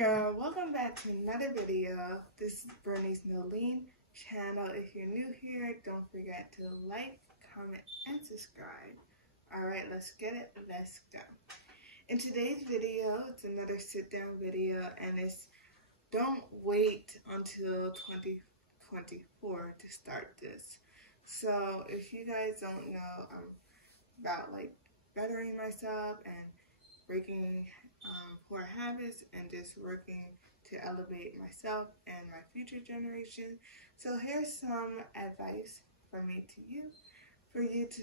girl, welcome back to another video. This is Bernice Nolene channel. If you're new here, don't forget to like, comment, and subscribe. Alright, let's get it, let's go. In today's video, it's another sit down video, and it's don't wait until 2024 to start this. So if you guys don't know, I'm about bettering myself and breaking poor habits and just working to elevate myself and my future generation. So here's some advice from me to you, for you to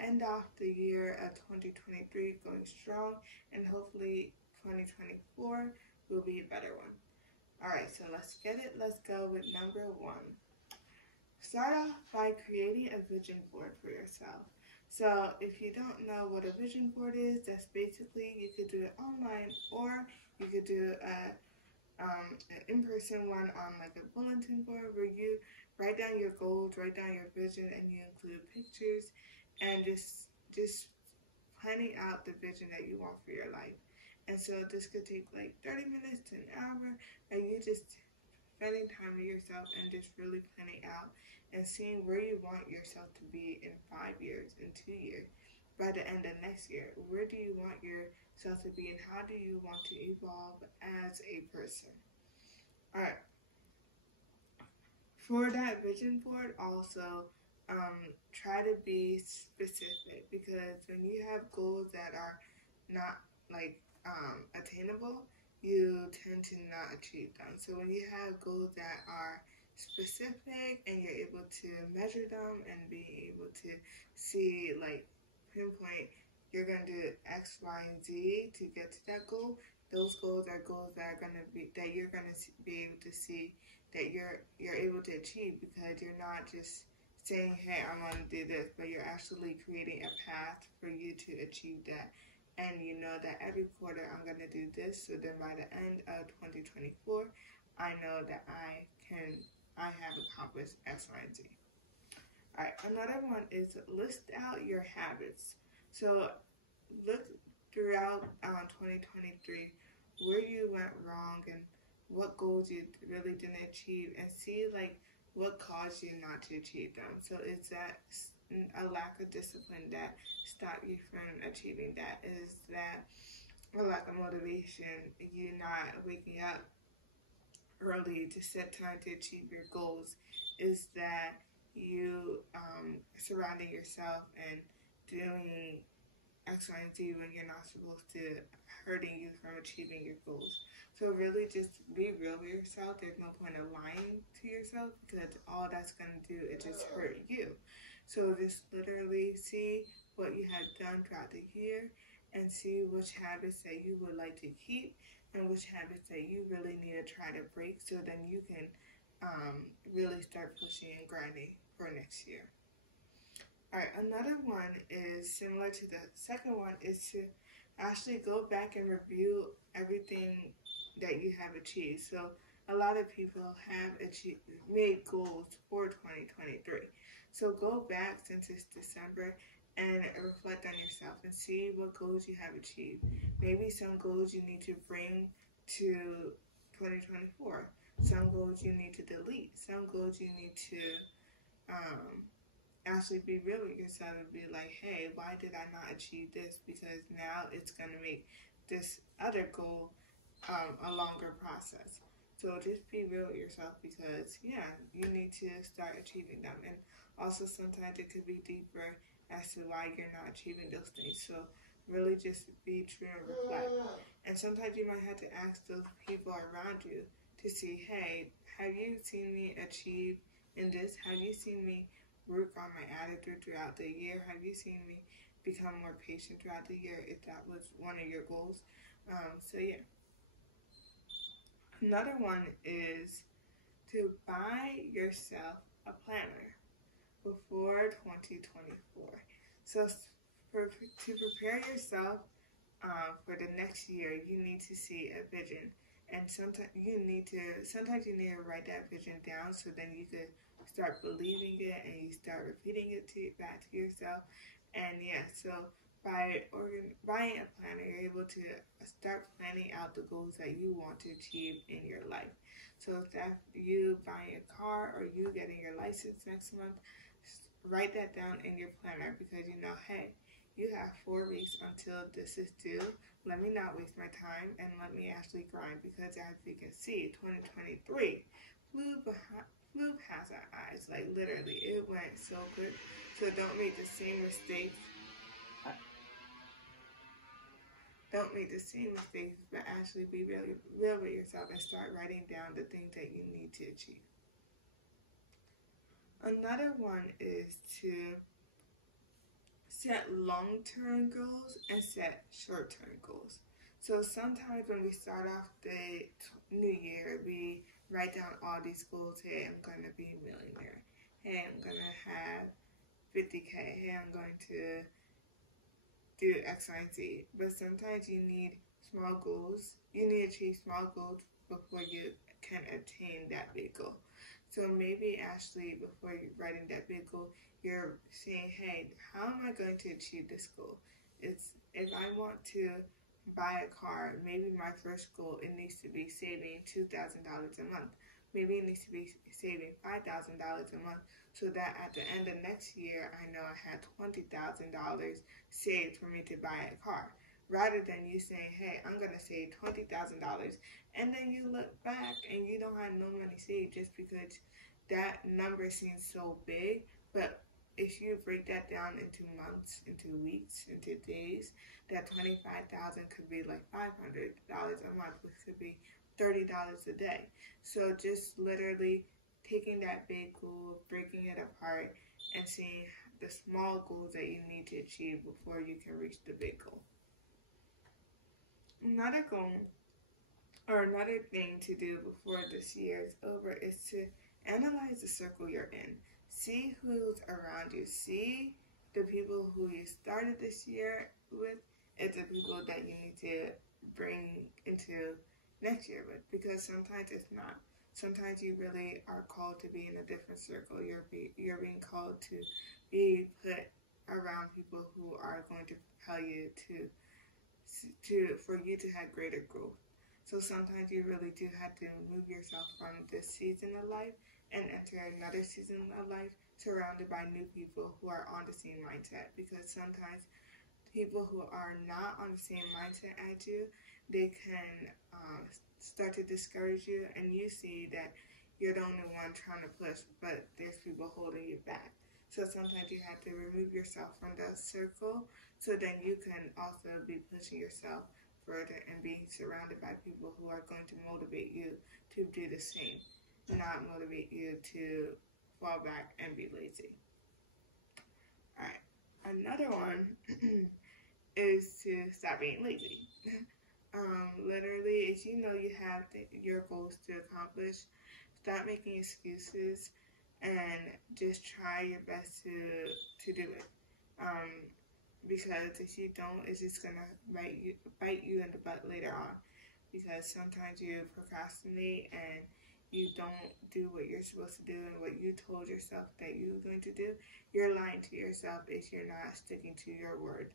end off the year of 2023 going strong, and hopefully 2024 will be a better one. Alright, so let's get it. Let's go with number one. Start off by creating a vision board for yourself. So if you don't know what a vision board is, that's basically, you could do it online, or you could do an in-person one on like a bulletin board where you write down your goals, write down your vision, and you include pictures and just planning out the vision that you want for your life. And so this could take like 30 minutes to an hour, and you just spending time with yourself and just really planning out and seeing where you want yourself to be in 5 years, in 2 years, by the end of next year. Where do you want yourself to be, and how do you want to evolve as a person? Alright. For that vision board, also try to be specific, because when you have goals that are not attainable, you tend to not achieve them. So when you have goals that are specific and you're able to measure them and be able to see, pinpoint, you're going to do X, Y, and Z to get to that goal. Those goals are goals that are going to be, that you're going to be able to see that you're able to achieve, because you're not just saying, hey, I want to do this, but you're actually creating a path for you to achieve that. And you know that every quarter I'm going to do this, so then by the end of 2024, I know that I have accomplished X, Y, and Z. Alright, another one is list out your habits. So look throughout 2023 where you went wrong and what goals you really didn't achieve, and see what caused you not to achieve them. So is that a lack of discipline that stopped you from achieving that? Is that a lack of motivation, you not waking up early to set time to achieve your goals? Is that you surrounding yourself and doing X, Y, and Z when you're not supposed to, hurting you from achieving your goals? So really just be real with yourself. There's no point of lying to yourself, because all that's going to do is just hurt you. So just literally see what you have done throughout the year and see which habits that you would like to keep and which habits that you really need to try to break, so then you can really start pushing and grinding for next year. Alright, another one is similar to the second one, is to actually go back and review everything that you have achieved. So a lot of people have made goals for 2023. So go back since it's December and reflect on yourself and see what goals you have achieved. Maybe some goals you need to bring to 2024. Some goals you need to delete. Some goals you need to actually be real with yourself and be like, hey, why did I not achieve this? Because now it's going to make this other goal a longer process. So just be real with yourself, because yeah, you need to start achieving them. And also sometimes it could be deeper as to why you're not achieving those things. So really just be true and reflect. And sometimes you might have to ask those people around you to see, hey, have you seen me achieve in this? Have you seen me work on my attitude throughout the year? Have you seen me become more patient throughout the year, if that was one of your goals? So yeah. Another one is to buy yourself a planner before 2024. So to prepare yourself for the next year, you need to see a vision. And sometimes you need to write that vision down, so then you could start believing it and you start repeating it back to yourself. And yeah, so by buying a planner, you're able to start planning out the goals that you want to achieve in your life. So if that's you buying a car or you getting your license next month, write that down in your planner because you know, hey, you have 4 weeks until this is due. Let me not waste my time and let me actually grind because as you can see, 2023 flew past our eyes. Like literally, it went so good. So don't make the same mistakes. Don't make the same mistakes, but actually be real with yourself and start writing down the things that you need to achieve. Another one is to set long-term goals and set short-term goals. So sometimes when we start off the new year, we write down all these goals. Hey, I'm going to be a millionaire. Hey, I'm going to have 50K. Hey, I'm going to do X, Y, and Z. But sometimes you need small goals. You need to achieve small goals before you can attain that big goal. So maybe actually before you're writing that big goal, you're saying, hey, how am I going to achieve this goal? It's if I want to buy a car, maybe my first goal, it needs to be saving $2,000 a month. Maybe it needs to be saving $5,000 a month so that at the end of next year, I know I had $20,000 saved for me to buy a car. Rather than you saying, hey, I'm going to save $20,000, and then you look back and you don't have no money saved just because that number seems so big. But if you break that down into months, into weeks, into days, that $25,000 could be like $500 a month, which could be $30 a day. So just literally taking that big goal, breaking it apart, and seeing the small goals that you need to achieve before you can reach the big goal. Another goal or another thing to do before this year is over is to analyze the circle you're in. See who's around you. See the people who you started this year with and the people that you need to bring into next year with, because sometimes it's not. Sometimes you really are called to be in a different circle. You're being called to be put around people who are going to propel you for you to have greater growth. So sometimes you really do have to move yourself from this season of life and enter another season of life surrounded by new people who are on the same mindset. Because sometimes people who are not on the same mindset as you, they can start to discourage you, and you see that you're the only one trying to push, but there's people holding you back. So sometimes you have to remove yourself from that circle so then you can also be pushing yourself further and being surrounded by people who are going to motivate you to do the same, not motivate you to fall back and be lazy. Alright, another one is to stop being lazy. Literally, if you know you have your goals to accomplish, stop making excuses and just try your best to do it. Because if you don't, it's just gonna bite you in the butt later on. Because sometimes you procrastinate and you don't do what you're supposed to do and what you told yourself that you were going to do. You're lying to yourself if you're not sticking to your word.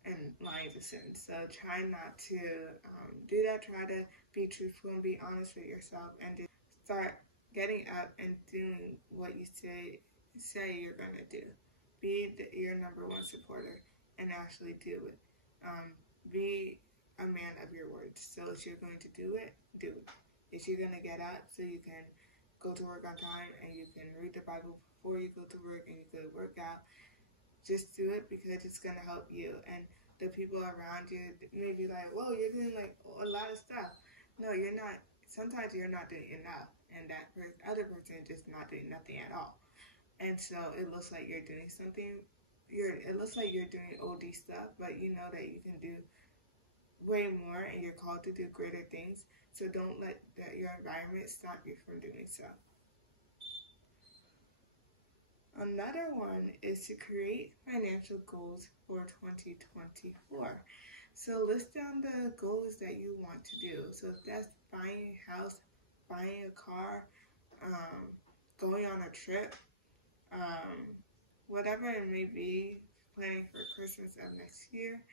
And lying to sin. So try not to do that. Try to be truthful and be honest with yourself, and just start getting up and doing what you say you're gonna do. Be your number one supporter and actually do it. Be a man of your words. So if you're going to do it, do it. If you're gonna get up so you can go to work on time and you can read the Bible before you go to work and you go to work out, just do it because it's going to help you. And the people around you may be like, whoa, you're doing like a lot of stuff. No, you're not. Sometimes you're not doing enough. And that other person is just not doing nothing at all. And so it looks like you're doing something. It looks like you're doing OD stuff, but you know that you can do way more and you're called to do greater things. So don't let your environment stop you from doing so. Another one is to create financial goals for 2024. So list down the goals that you want to do. So if that's buying a house, buying a car, going on a trip, whatever it may be, planning for Christmas of next year.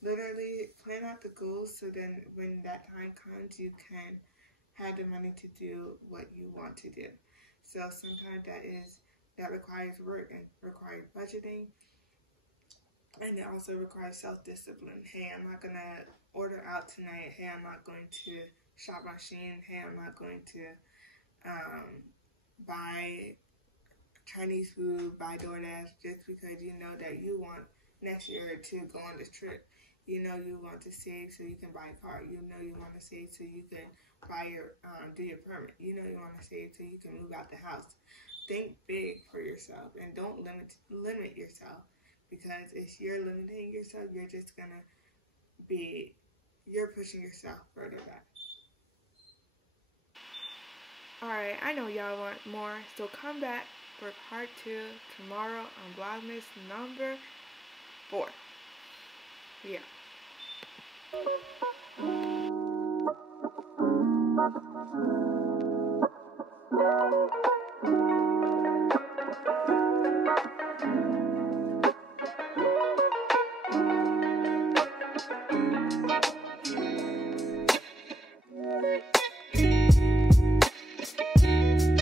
Literally plan out the goals so then when that time comes, you can have the money to do what you want to do. So sometimes that requires work and requires budgeting, and it also requires self-discipline. Hey, I'm not gonna order out tonight. Hey, I'm not going to shop my Shein. Hey, I'm not going to buy Chinese food, buy DoorDash, just because you know that you want next year to go on this trip. You know you want to save so you can buy a car. You know you want to save so you can buy your do your permit. You know you want to save so you can move out the house. Think big for yourself and don't limit yourself, because if you're limiting yourself, you're pushing yourself further back. Alright, I know y'all want more, so come back for part 2 tomorrow on Vlogmas number 4. Yeah.